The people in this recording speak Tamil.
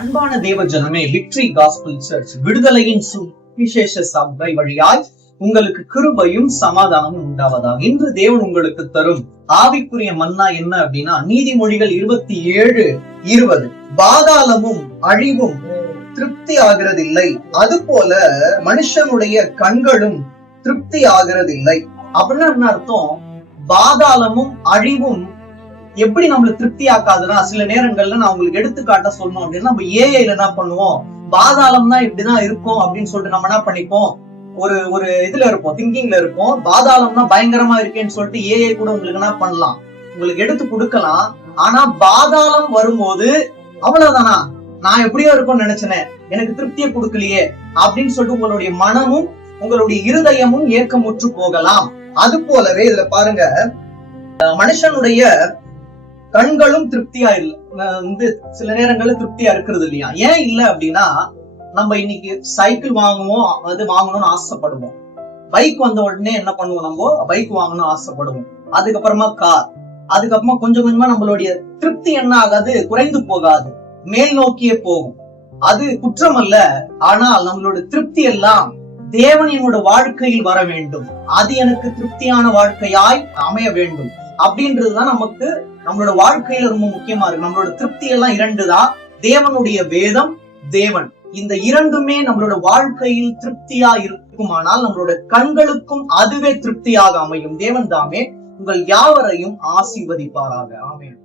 அன்பான தேவ ஜனமே, விக்டரி காஸ்பல் சர்ச் விடுதலையின் சுவிசேஷ சபை வழியாய் உங்களுக்கு கிருபையும் சமாதானமும் உண்டாவதாக. இன்று தேவன் உங்களுக்கு தரும் ஆவிக்குரிய மன்னா என்ன அப்படின்னா, நீதிமொழிகள் 27:20. பாதாளமும் அழிவும் திருப்தி ஆகிறதில்லை, அது போல மனுஷனுடைய கண்களும் திருப்தி ஆகிறதில்லை. அப்படின்னு என்ன அர்த்தம்? பாதாளமும் அழிவும் எப்படி நம்மள திருப்தி ஆக்காதுன்னா, சில நேரங்கள்ல நான் உங்களுக்கு எடுத்துக்காட்ட சொல்லணும் அப்படின்னா, நம்ம ஏஐல என்ன பண்ணுவோம், பாதாளம் தான் இப்படிதான் இருக்கும் அப்படின்னு சொல்லிட்டு நம்ம என்ன பண்ணிப்போம், ஒரு இதுல இருப்போம், திங்கிங்ல இருப்போம். பாதாளம்னா பயங்கரமா இருக்கேன்னு சொல்லிட்டு ஏஐ கூட உங்களுக்கு என்ன பண்ணலாம், உங்களுக்கு எடுத்து கொடுக்கலாம். ஆனா பாதாளம் வரும்போது அவ்வளவுதானா, நான் எப்படியோ இருக்கும்னு நினைச்சேனே, எனக்கு திருப்தியை கொடுக்கலையே அப்படின்னு சொல்லிட்டு உங்களுடைய மனமும் உங்களுடைய இருதயமும் ஏக்கமுற்று போகலாம். அது போலவே இதுல பாருங்க, மனுஷனுடைய கண்களும் திருப்தியா இல்ல, சில நேரங்கள்ல திருப்தியா இருக்கிறது இல்லையா? ஏன் இல்ல அப்படின்னா, நம்ம இன்னைக்கு சைக்கிள் வாங்குவோம், அது வாங்கணும்னு ஆசைப்படுவோம். பைக் வந்த உடனே என்ன பண்ணுவோம், நம்ம பைக் வாங்கணும்னு ஆசைப்படுவோம். அதுக்கப்புறமா கார், அதுக்கப்புறமா கொஞ்சம் கொஞ்சமா நம்மளுடைய திருப்தி என்ன ஆகாது, குறைந்து போகாது, மேல் நோக்கியே போகும். அது குற்றம் அல்ல. ஆனால் நம்மளோட திருப்தி எல்லாம் தேவன் என்னோட வாழ்க்கையில் வர வேண்டும், அது எனக்கு திருப்தியான வாழ்க்கையாய் அமைய வேண்டும் அப்படின்றதுதான் நமக்கு நம்மளோட வாழ்க்கையில ரொம்ப முக்கியமா இருக்கு. நம்மளோட திருப்தி எல்லாம் இரண்டுதான், தேவனுடைய வேதம், தேவன். இந்த இரண்டுமே நம்மளோட வாழ்க்கையில் திருப்தியா இருக்குமானால் நம்மளோட கண்களுக்கும் அதுவே திருப்தியாக அமையும். தேவன் தாமே உங்கள் யாவரையும் ஆசீர்வதிப்பாராக. ஆமென்.